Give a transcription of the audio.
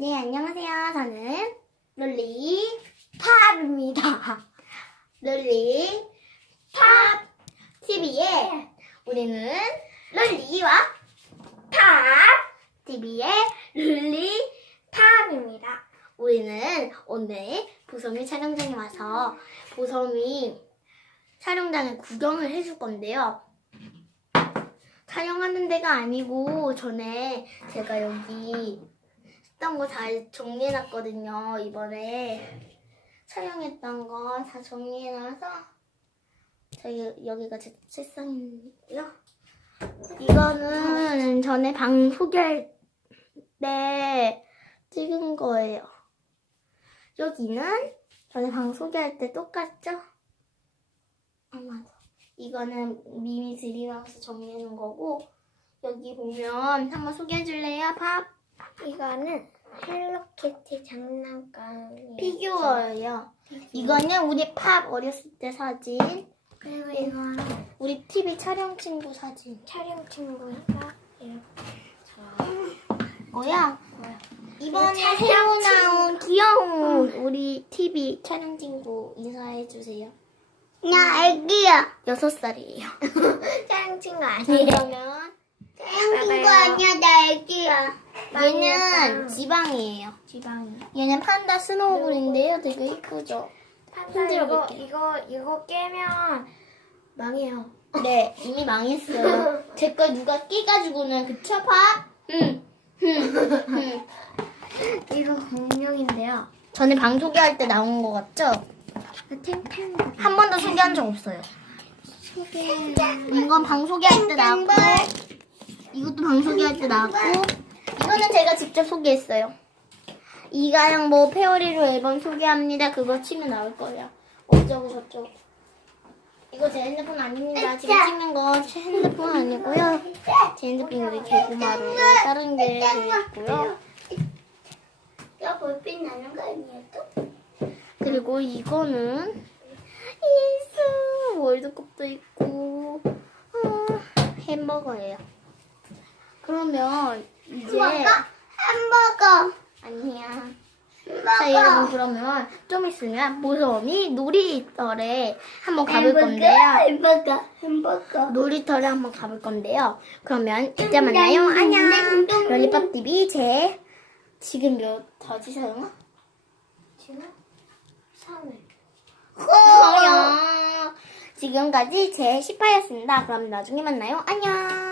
네, 안녕하세요. 저는 롤리 팝입니다. 롤리 팝 TV에 우리는 롤리와 팝 TV의 롤리 팝입니다. 우리는 오늘 보섬이 촬영장에 와서 보섬이 촬영장에 구경을 해줄 건데요. 촬영하는 데가 아니고 전에 제가 여기 했던 거잘 정리해놨거든요. 이번에 촬영했던 거 다 정리해놔서 저기 여기가 제 책상이고요. 이거는 전에 방 소개할 때 찍은 거예요. 여기는 전에 방 소개할 때 똑같죠? 아 맞아. 이거는 미미 드림하우스 정리해놓은 거고 여기 보면 한번 소개해줄래요, 팝? 이거는 헬로키티 장난감 피규어예요. 이거는 우리 팝 어렸을 때 사진. 그리고 이거는 우리 TV 촬영 친구 사진. 촬영 친구가 이렇게 뭐야? 뭐야? 이번에 촬영 새로. 나온 귀여운 우리 TV 촬영 친구 인사해 주세요. 나 애기야 여섯 살이에요. 촬영 친구 아니에요 그러면 촬영 친구 아니야 나 애기야 얘는 지방이에요. 지방이 얘는 판다 스노우볼인데요. 되게 이쁘죠? 흔들어 이거 볼게요. 이거 이거 깨면 망해요 네, 이미 망했어요. 제 걸 누가 깨가지고는 그쵸, 팝? 응. 이거 공룡인데요 전에 방 소개할 때 나온 거 같죠? 한 번도 소개한 적 없어요. 소개 이건 방 소개할 때 나왔고, 이것도 방 소개할 때 나왔고, 이거는 제가 직접 소개했어요. 이가영 뭐 페어리로 앨범 소개합니다. 그거 치면 나올 거예요. 어쩌고 저쩌고. 이거 제 핸드폰 아닙니다. 지금 찍는 거 제 핸드폰 아니고요. 제 핸드폰 여기 개구마로 다른 게 있고요. 야 볼빛 나는 거 아니야 또? 그리고 이거는 예수 월드컵도 있고 어, 햄버거예요. 그러면 이제 햄버거 아니야. 자 여러분 그러면 좀 있으면 보섬이 놀이터에 한번 가볼 건데요. 햄버거 햄버거 놀이터를 한번 가볼 건데요. 그러면 이제 만나요. 안녕. 롤리팝 TV 제 지금 몇 더지 사용아? 지금 3회 안녕. 지금까지 제 18였습니다. 그럼 나중에 만나요. 안녕.